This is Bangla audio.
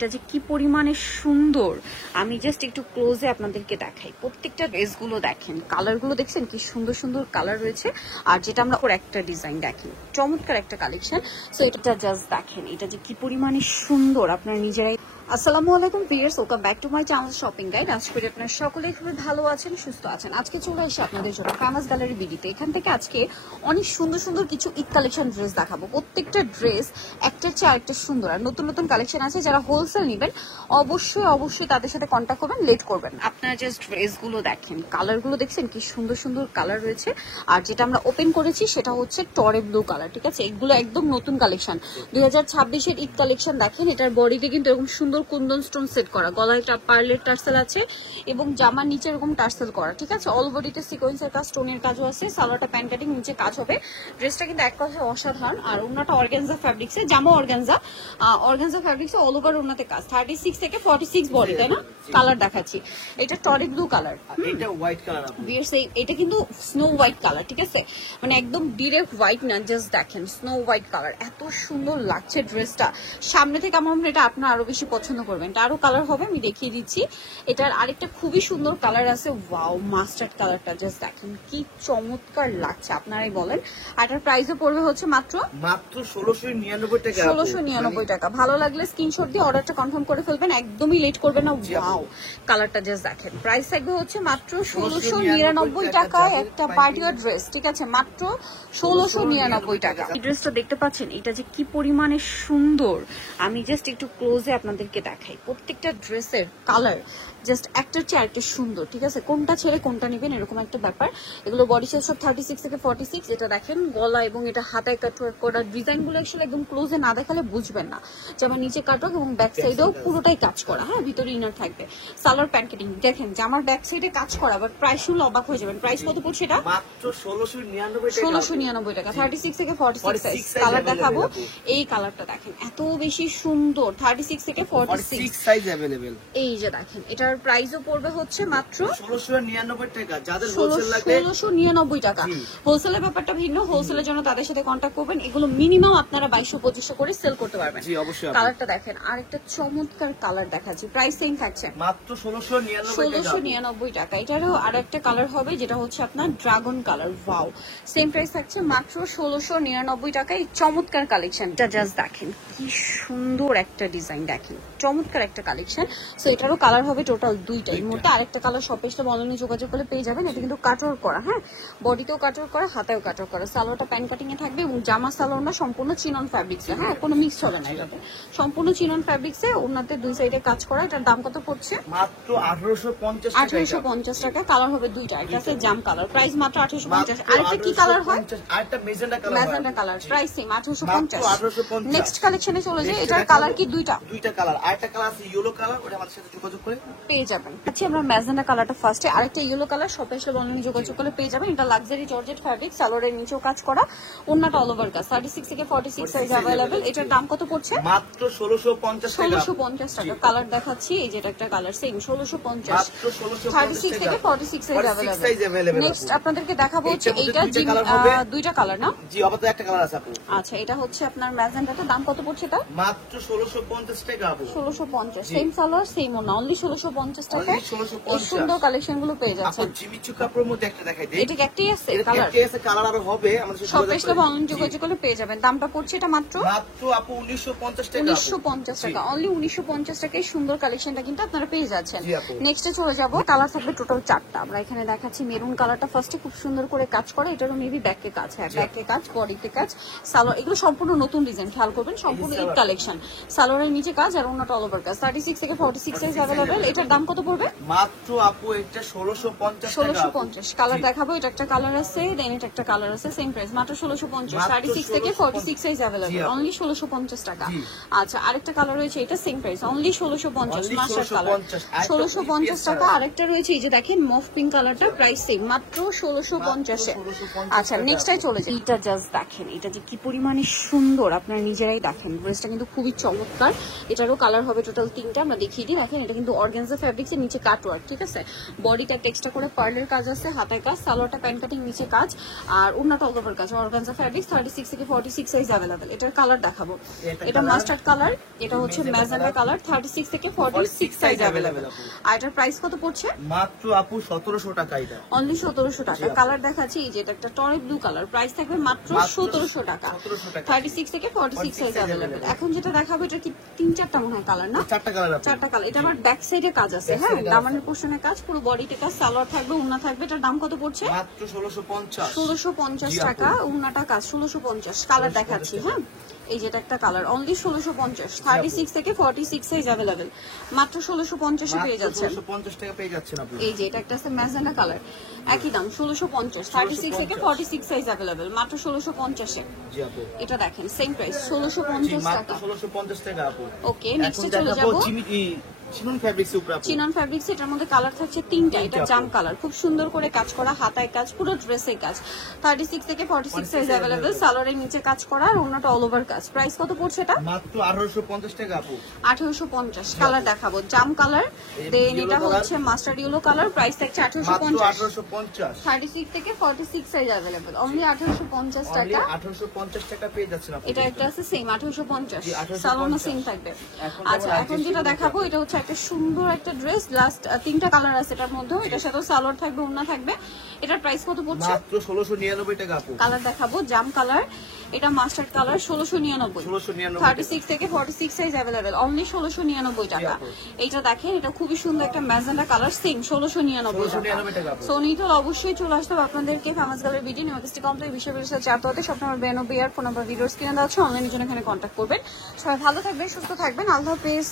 এটা যে কি পরিমাণে সুন্দর আমি জাস্ট একটু ক্লোজে আপনাদেরকে দেখাই। প্রত্যেকটা ড্রেসগুলো দেখেন, কালারগুলো দেখছেন কি সুন্দর সুন্দর কালার রয়েছে। আর যেটা আমরা ওর একটা ডিজাইন দেখেন, চমৎকার একটা কালেকশন। সো এটা জাস্ট দেখেন, এটা যে কি পরিমাণে সুন্দর আপনারা নিজেরাই। আসসালামু আলাইকুম viewers, welcome back to my channel shopping guide. আশা করি আপনারা সকলেই খুবই ভালো আছেন, সুস্থ আছেন। আজকে চলে এসে আপনাদের জন্য ফেমাস গ্যালারি বিডিতে। এখান থেকে আজকে অনেক সুন্দর সুন্দর কিছু ঈদ কালেকশন ড্রেস দেখাবো। প্রত্যেকটা ড্রেস একটার চেয়ে আরেকটা সুন্দর, আর নতুন নতুন কালেকশন আছে। যারা হোলসেল নেবেন অবশ্যই তাদের সাথে কন্ট্যাক্ট করবেন, লেট করবেন। আপনারা জাস্ট ড্রেসগুলো দেখেন, কালারগুলো দেখছেন কি সুন্দর সুন্দর কালার রয়েছে। আর যেটা আমরা ওপেন করেছি সেটা হচ্ছে টরে ব্লু কালার, ঠিক আছে। এগুলো একদম নতুন কালেকশন, 2026-এর ঈদ কালেকশন। দেখেন এটার বডিতে কিন্তু এরকম সুন্দর কুন্দন স্টোন সেট করা, গলায় পার্লের টার্সেল আছে এবং জামার নিচে এরকম টার্সেল করা, ঠিক আছে। অল বডিতে সিকোয়েন্সের কাজ, স্টোনের কাজও আছে। সালোয়ারটা প্যান্ট কাটিং, নিচে কাজ হবে। ড্রেসটা কিন্তু এক কথায় অসাধারণ। আর ওনাটা অর্গানজা ফ্যাব্রিক্সে, জামা অর্গানজা ফ্যাব্রিক্সে, অল ওভার ওনাতে কাজ। 36 থেকে 46 বডি, তাই না? কালার দেখাচ্ছি, এটা টরে ব্লু কালার, এটা হোয়াইট কালার। এটা কিন্তু স্নো হোয়াইট কালার, ঠিক আছে। মানে একদম ডিরেক্ট হোয়াইট না, জাস্ট দেখেন স্নো হোয়াইট কালার। এত সুন্দর লাগছে ড্রেসটা। সামনে থেকে আমার মনে হয় এটা আপনারা আরো বেশি পছন্দ করবেন। এটা আরো কালার হবে, আমি দেখিয়ে দিচ্ছি। এটার আরেকটা খুবই সুন্দর কালার আছে, ওয়াও মাস্টার্ড কালারটা, জাস্ট দেখেন কি চমৎকার লাগছে, আপনারাই বলেন। আর এটার প্রাইসও পড়বে হচ্ছে মাত্র 1699 টাকা। 1699 টাকা। ভালো লাগলে স্ক্রিনশট দিয়ে অর্ডারটা কনফার্ম করে ফেলবেন, একদমই লেট করবেন না। ওয়াও কালারটা জাস্ট দেখেন। প্রাইস থাকবে হচ্ছে মাত্র 1699 টাকায় একটা পার্টিওয়ার ড্রেস, ঠিক আছে। মাত্র 1699 টাকা। এই ড্রেসটা দেখতে পাচ্ছেন, এটা যে কি পরিমাণে সুন্দর আমি জাস্ট একটু ক্লোজে আপনাদেরকে দেখাই। প্রত্যেকটা ড্রেসের কালার জাস্ট একটার চেয়ে আরেকটা সুন্দর, ঠিক আছে। কোনটা ছেড়ে কোনটা নেবেন এরকম একটা ব্যাপার। এগুলো বডি সাইজ সব 36 থেকে 46। এটা দেখেন গলা এবং এটা হাতায় কাটওয়ার্ক করা। ডিজাইনগুলো অ্যাকচুয়ালি একদম ক্লোজে না দেখালে বুঝবেন না। যেমন নিচে কাটওয়ার্ক এবং ব্যাক সাইডেও পুরোটাই কাজ করা, হ্যাঁ, ভিতরে ইনার থাকবে। সালোয়ার প্যান্ট কাটিং দেখেন, জামার ব্যাক সাইডে কাজ করা। বাট প্রাইস শুনলে অবাক হয়ে যাবেন। প্রাইস কত পড়ছে এটা? মাত্র 1699 টাকা। 1699 টাকা। 36 থেকে 46 সাইজ। কালার দেখাবো, এই কালারটা দেখেন এত বেশি সুন্দর। 36 থেকে 46 সাইজ अवेलेबल। এই যে দেখেন, এটার প্রাইসও পড়বে হচ্ছে মাত্র 1699 টাকা। যাদের হোলসেল লাগবে 1699 টাকা। হোলসেলের ব্যাপারটা ভিন্ন, হোলসেলের জন্য তাদের সাথে কন্টাক্ট করবেন। এগুলো মিনিমাম আপনারা 2200-2500 করে সেল করতে পারবেন। জি অবশ্যই। কালারটা দেখেন, আর একটা চমৎকার কালার দেখাচ্ছি। প্রাইস সেম থাকছে মাত্র 1699 টাকা। এটারও আর একটা কালার হবে যেটা হচ্ছে আপনার dragon colour. Wow, same price থাকছে মাত্র 1699 টাকা। এই চমৎকার কালেকশনটা জাস্ট দেখেন কি সুন্দর একটা ডিজাইন, দেখেন চমৎকার একটা কালেকশন। সো এটারও কালার হবে টোটাল দুইটা। এই মুহূর্তে আরেকটা কালার শপে এসে অনলাইনে যোগাযোগ করলে পেয়ে যাবেন। এটা কিন্তু কাটওয়ার্ক করা, হ্যাঁ, বডিতেও কাটওয়ার্ক করা, হাতেও কাটওয়ার্ক করা। সালোয়ারটা প্যান্ট কাটিং এ থাকবে এবং জামা সালোয়ারটা সম্পূর্ণ চিনন ফ্যাব্রিক্সে, হ্যাঁ, কোনো মিক্স হবে না। এটাতে সম্পূর্ণ চিনন ফ্যাব্রিক্সে, ওনাতে দুই সাইডে কাজ করা। এটার দাম কত পড়ছে? মাত্র 1850 টাকা। 1850 টাকা। কালার হবে দুইটা, একটা আছে জাম কালার, প্রাইস মাত্র 1850। আরেকটা কি কালার হয়? আরেকটা magenta colour. Magenta colour, price same 1850। Next কালেকশনে চলে যাই। এটার কালার কি দুইটা কালার। আরেকটা কালার আছে ইয়েলো কালার, ওটা আমাদের সাথে যোগাযোগ করে পেয়ে যাবেন। আচ্ছা, আমরা ম্যাজেন্টা কালারটা ফার্স্টে, আরেকটা ইয়েলো কালার শপে এসে অনলাইনে যোগাযোগ করলে পেয়ে যাবেন। এটা লাক্সারি জর্জেট ফ্যাব্রিক, সালোয়ারের নিচেও কাজ করা, ওন্নাটা অল ওভার কাজ। 36 থেকে 46 সাইজ अवेलेबल। এটার দাম কত পড়ছে? মাত্র 1650 টাকা। 1650 টাকা। কালার দেখাচ্ছি, এই যেটা একটা কালার সেম 1650। মাত্র 1650 36 থেকে 46 সাইজ अवेलेबल। নেক্সট আপনাদেরকে দেখাবো হচ্ছে এইটা দুইটা কালার না? জি, আপাতত একটা কালার আছে আপু। আচ্ছা, এটা হচ্ছে আপনার ম্যাজেন্টাটা। দাম কত পড়ছে এটা? মাত্র 1650 টাকা আপু। 1650। সেম সালোয়ার সেম ওনা, অনলি 1650 টাকা। এই সুন্দর কালেকশন গুলো পেয়ে যাচ্ছেন। আপু জিমিচু কাপড়ের মধ্যে একটা দেখাই দেই। এটা একটাই আছে কালার? একটাই আছে, কালার আরো হবে। আমাদের সাথে সব পেজটা অনলাইন যোগাযোগ করলে পেয়ে যাবেন। দামটা পড়ছে এটা মাত্র আপু 1950 টাকা। 1950 টাকা, অনলি 1950 টাকায় সুন্দর কালেকশনটা কিন্তু আপনারা পেয়ে যাচ্ছেন। জি আপু। নেক্সটে চলে যাব। কালার থাকবে টোটাল 4টা। আমরা এখানে দেখাচ্ছি মেরুন কালারটা ফার্স্টে, খুব সুন্দর করে কাজ করা। এটারও মেবি ব্যাকে কাজ, হ্যাঁ ব্যাকে কাজ, বডিতে কাজ, সালোয়ার। এগুলো সম্পূর্ণ নতুন ডিজাইন, খেয়াল করবেন, সম্পূর্ণ ঈদ কালেকশন। সালোয়ারের নিচে কাজ আর ওন্নাটা অল ওভার কাজ। 36 থেকে 46 সাইজ अवेलेबल। এটার দাম কত পড়বে? মাত্র আপু এটা 1650 টাকা। 1650। কালার দেখাবো, এটা একটা কালার আছে, দেন এটা একটা কালার আছে, সেম প্রাইস মাত্র 1650। 36 থেকে 46 সাইজ अवेलेबल, অনলি 1650 টাকা। আচ্ছা, আরেকটা কালার রয়েছে, এটা same price only 1650, master colour 1650 টাকা। আরেকটা রয়েছে এই যে দেখেন মফ পিঙ্ক কালারটা, প্রাইস সেম মাত্র 1650 এ। আচ্ছা, নেক্সটটাই চলে যাই। এটা জাস্ট দেখেন, এটা যে কি পরিমাণে সুন্দর আপনারা নিজেরাই দেখেন। ড্রেসটা কিন্তু খুবই চমৎকার। এটারও কালার হবে টোটাল 3টা। আমরা দেখিয়ে দিই। দেখেন এটা কিন্তু অর্গানজা ফ্যাব্রিক্সের, নিচে কাটওয়ার্ক, ঠিক আছে। বডিটা এক্সট্রা করে পার্লের কাজ আছে, হাতায় কাজ, সালোয়ারটা প্যান্ট কাটিং, নিচে কাজ আর ওন্নাটা অল ওভার কাজ। অর্গানজা ফ্যাব্রিক্স 36 থেকে 46 সাইজ अवेलेबल। এটার কালার দেখাবো, এটা মাস্টার্ড কালার, এটা হচ্ছে ম্যাজেন্টা কালার 36 থেকে 46 সাইজ अवेलेबल। আর এটার প্রাইস কত পড়ছে? মাত্র আপু 1700 টাকা এটা। অনলি 1700 টাকা। কালার দেখাচ্ছি এই যে এটা একটা টরে ব্লু কালার, প্রাইস থাকবে মাত্র 1700 টাকা। 36 থেকে 46 সাইজ अवेलेबल। এখন যেটা দেখাবো এটা কি 3-4টা মনে হয় কালার না? 4টা কালার আপু। 4টা কালার। এটা আবার ব্যাক সাইডে কাজ আছে, হ্যাঁ দামানের পোরশনে কাজ, পুরো বডিতে কাজ, সালোয়ার থাকবে, ওড়না থাকবে। এটার দাম কত পড়ছে? মাত্র 1650। 1650 টাকা, ওড়নাটা কাজ 1650। কালার দেখাচ্ছি, হ্যাঁ এই যেটা একটা কালার অনলি 1650। 36 থেকে 46 সাইজ अवेलेबल। মাত্র 1650 এ পেয়ে যাচ্ছেন। 1650 টাকা পেয়ে যাচ্ছেন আপু। এই যে এটা একটা আছে ম্যাজেন্টা কালার, একই দাম 1650। 36 থেকে 46 সাইজ अवेलेबल মাত্র 1650 এ। জি আপু। এটা দেখেন সেম প্রাইস 1650 মাত্র টাকা। 1650 টাকা আপু। ওকে নেক্সটে চলে যাব। চিনন ফ্যাব্রিক্স উপর আপু। চিনন ফ্যাব্রিক্স, এটার মধ্যে কালার থাকছে 3টা। এটা জাম কালার, খুব সুন্দর করে কাজ করা, হাতায় কাজ, পুরো ড্রেসে কাজ। 36 থেকে 46 সাইজ अवेलेबल। সালোয়ারের নিচে কাজ করা আর ওড়নাটা অল ওভার কাজ। প্রাইস কত পড়ছে এটা? মাত্র 1850 টাকা আপু। 1850। কালার দেখাবো জাম কালার, দেন এটা হচ্ছে মাস্টার্ড ইয়েলো কালার, প্রাইস থাকছে 1850। মাত্র 1850। 36 থেকে 46 সাইজ अवेलेबल অনলি 1850 টাকা। 1850 টাকা পেয়ে যাচ্ছেন আপু। এটা একটা আছে সেম 1850। জি, 1850 সালোয়ারও সেম থাকবে। এখন আচ্ছা এখন যেটা দেখাবো এটা হচ্ছে একটা সুন্দর একটা ড্রেস, লাস্ট 3টা কালার আছে এটার মধ্যে। এটার সাথে সালোয়ার থাকবে, ওড়না থাকবে। এটার প্রাইস কত পড়ছে? মাত্র 1699 টাকা আপু। কালার দেখাবো জাম কালার, এটা মাস্টার্ড কালার 1699। 1699 36 থেকে 46 সাইজ अवेलेबल অনলি 1699 টাকা। এইটা দেখেন এটা খুবই সুন্দর একটা ম্যাজেন্টা কালার, সেম 1699 টাকা। সো নিটল অবশ্যই চলে আসতে হবে আপনাদেরকে ফেমাস গালের ভিডিও নিউজটি কমপ্লিট বিশ্ববিদ্যালয়ের সাথে চারটা হতে স্বপ্ন 92 আর ফোন নাম্বার ভিডিওস কিনে দেওয়া হচ্ছে, অনলাইনে জন্য এখানে কন্ট্যাক্ট করবেন। সবাই ভালো থাকবেন, সুস্থ থাকবেন, আল্লাহ হাফেজ।